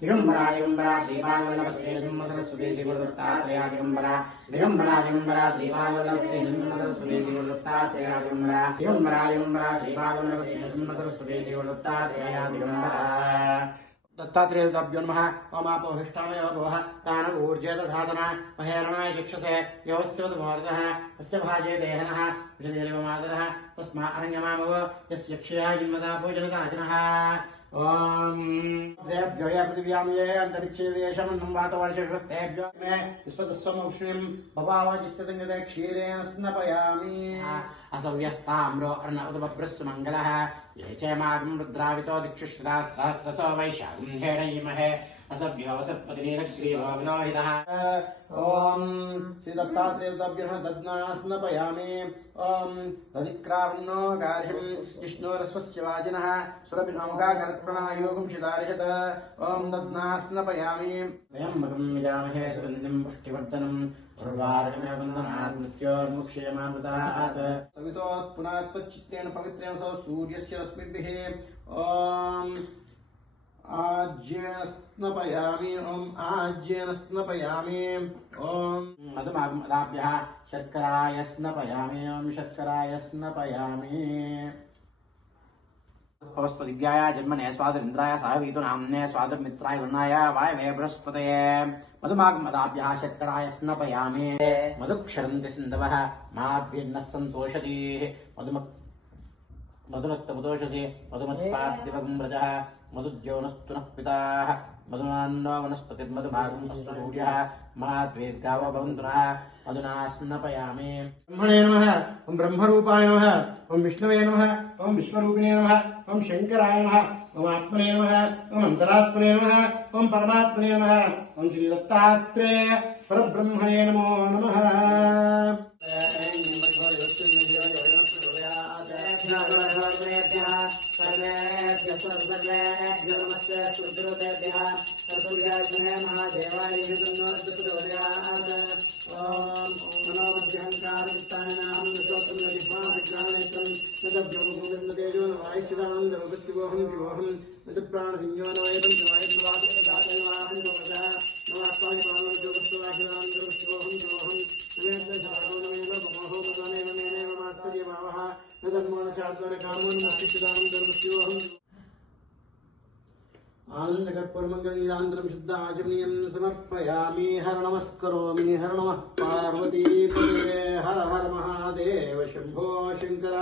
दिगंबरा दिगंबरा श्रीपादवल्लभ श्री नृसिंह सरस्वती श्री गुरुदत्तात्रेय दिगंबरा दिगंबरा दिगंबरा श्रीपादवल्लभ श्री नृसिंह सरस्वती श्री गुरुदत्तात्रेय दिगंबरा दिगंबरा दिगंबरा श्रीपादवल्लभ श्री नृसिंह सरस्वती श्री गुरुदत्तात्रेय दिगंबरा दत्तात्रेयाभ्यो नमः ओमापोहिष्ठामयो भवः तान ऊर्जे दधातना महेरणाय चक्षसे योऽस्यवद्मोर्जः तस्य भाजे देहनः विजनेरिवमादरः तस्मा अरण्यमामव यस्य क्षया जन्मदा पूजनदाजनः ओम देभ्यो ये पृथिव्यां ये अंतरिक्षे देशमन्नं वातवर्षेष्वस्तेभ्यो मे विश्वतस्वमौष्णीं भवावजिस्य संगते क्षीरेण स्नपयामि असव्यस्ताम्रो अर्ण उदवप्रस्सुमङ्गलः ये च मागं रुद्रावितो दिक्षुश्रुताः सहस्रसो वैशाखं हेणयिमहे असभ्यो वसत्पतिनीरग्रीवो विलोहितः ओम श्री दत्तात्रेयाभ्यः दद्ना स्नपयामि ओम तदिक्रावन्नो गार्ह्यं विष्णोरस्वस्य वाजिनः सुरभिनौकाकर्पणायोगं शिदारिषत् ओम दद्ना स्नपयामि त्र्यम्बकं यजामहे सुगन्धिं पुष्टिवर्धनम् उर्वारुकमेव बन्धनात् मृत्योर्मुक्षयमामृतात् सवितोत् पुनात् त्वच्चित्तेन पवित्रेण सह सूर्यस्य रश्मिभिः ओम आज्येन स्नपयामि ओम आज्येन स्नपयामि ओम मधुमागमदाभ्यः शर्कराय स्नपयामि ओम शर्कराय स्नपयामि पवस्पदिव्याय जन्मने स्वादरिन्द्राय साहवीतो नाम्ने स्वादमित्राय वरुणाय वायवे बृहस्पतये मधुमागमदाभ्यः शर्कराय स्नपयामि मधुक्षरन्ति सिन्धवः माद्भिर्नः सन्तोषति मधुनक्तमुदोषसि मधुमत्पाद्दिवगं व्रजः मधुद्योनस्तुनः पिताः मधुनान्नो वनस्पतिर्मधुभागम् अस्तु सूर्यः माद्वेद्गावो भवन्तु नः मधुना स्नपयामि ब्रह्मणे नमः ओं ब्रह्मरूपाय नमः ओं विष्णवे नमः ओं विश्वरूपिणे नमः ओं शङ्कराय नमः ओं आत्मने नमः ओं अन्तरात्मने नमः ओं परमात्मने नमः ओं श्रीदत्तात्रेय परब्रह्मणे नमो नमः आनन्दकर्पूरमङ्गलनीलान्तरं शुद्धाचमनीयं समर्पयामि हर नमस्करोमि हर नमः पार्वतीपते हर हर महादेव शम्भो शङ्कर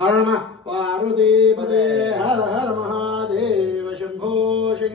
हर नमः पार्वतीपते हर हर महादेव शम्भो शङ्कर।